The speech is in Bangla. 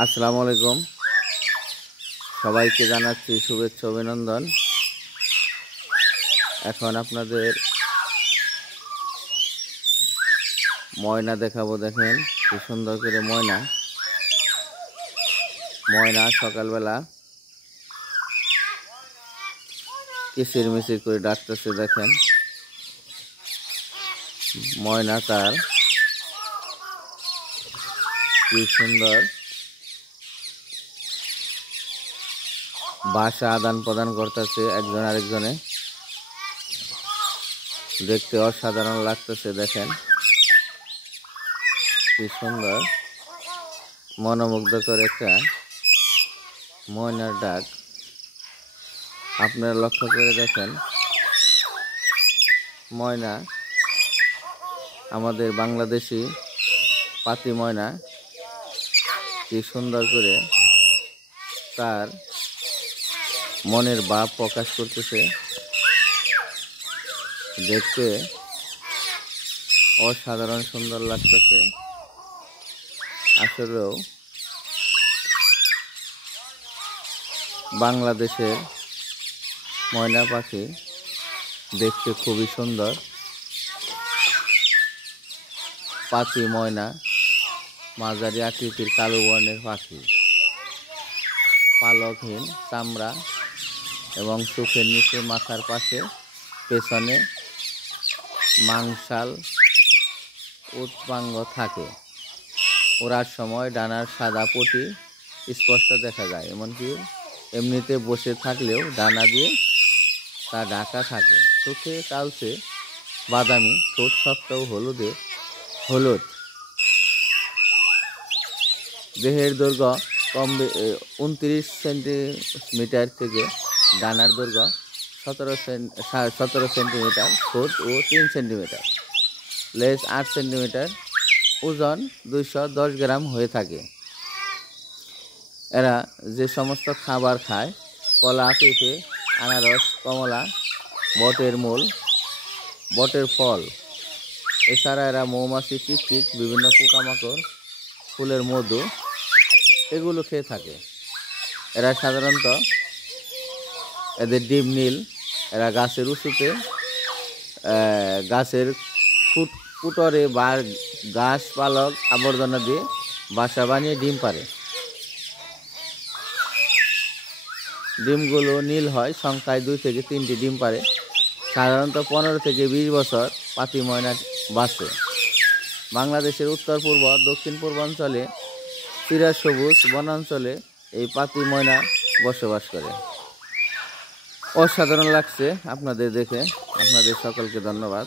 আসসালামু আলাইকুম, সবাইকে জানাচ্ছি শুভেচ্ছা অভিনন্দন। এখন আপনাদের ময়না দেখাবো। দেখেন কি সুন্দর করে ময়না সকালবেলা কিচির মিচির করে ডাকতেছে। দেখেন ময়না তার কি সুন্দর ভাষা আদান প্রদান করতেছে একজন আরেকজনে। দেখতে অসাধারণ লাগতেছে। দেখেন কি সুন্দর মনোমুগ্ধকর একটা ময়নার ডাক। আপনারা লক্ষ্য করে দেখেন, ময়না আমাদের বাংলাদেশি পাতি ময়না কি সুন্দর করে তার মনের ভাব প্রকাশ করতেছে। দেখতে অসাধারণ সুন্দর লাগতেছে। আসলেও বাংলাদেশের ময়না পাখি দেখতে খুবই সুন্দর। পাতি ময়না মাঝারি আকৃতির কালো বর্ণের পাখি, পালকহীন চামড়া এবং চোখের নিচে মাথার পাশে পেছনে মাংসাল উৎপাঙ্গ থাকে। ওড়ার সময় ডানার সাদা পটি স্পষ্ট দেখা যায়, এমনকি এমনিতে বসে থাকলেও ডানা দিয়ে তা ঢাকা থাকে। চোখে কালচে বাদামি, ঠোঁট শক্ত ও হলুদ। দেহের দৈর্ঘ্য কম 29 সেন্টিমিটার থেকে ডানার দৈর্ঘ্য 17 সেন্টিমিটার, ঠোঁট ও 3 সেন্টিমিটার, লেজ 8 সেন্টিমিটার, ওজন 210 গ্রাম হয়ে থাকে। এরা যে সমস্ত খাবার খায়: কলা, পেঁপে, আনারস, কমলা, বটের মূল, বটের ফল। এছাড়া এরা মৌমাছি, টিকটিক, বিভিন্ন পোকামাকড়, ফুলের মধু এগুলো খেয়ে থাকে। এরা সাধারণত এদের ডিম নীল। এরা গাছের উঁচুতে, গাছের কুটরে বা ঘাস পালক আবর্জনা দিয়ে বাসা বানিয়ে ডিম পারে। ডিমগুলো নীল হয়, সংখ্যায় 2 থেকে 3টি ডিম পারে। সাধারণত 15 থেকে 20 বছর পাতি ময়না বাঁচে। বাংলাদেশের উত্তর পূর্ব, দক্ষিণ পূর্বাঞ্চলে চিরসবুজ বনাঞ্চলে এই পাতি ময়না বসবাস করে। অসাধারণ লাগছে আপনাদের দেখে। আপনাদের সকলকে ধন্যবাদ।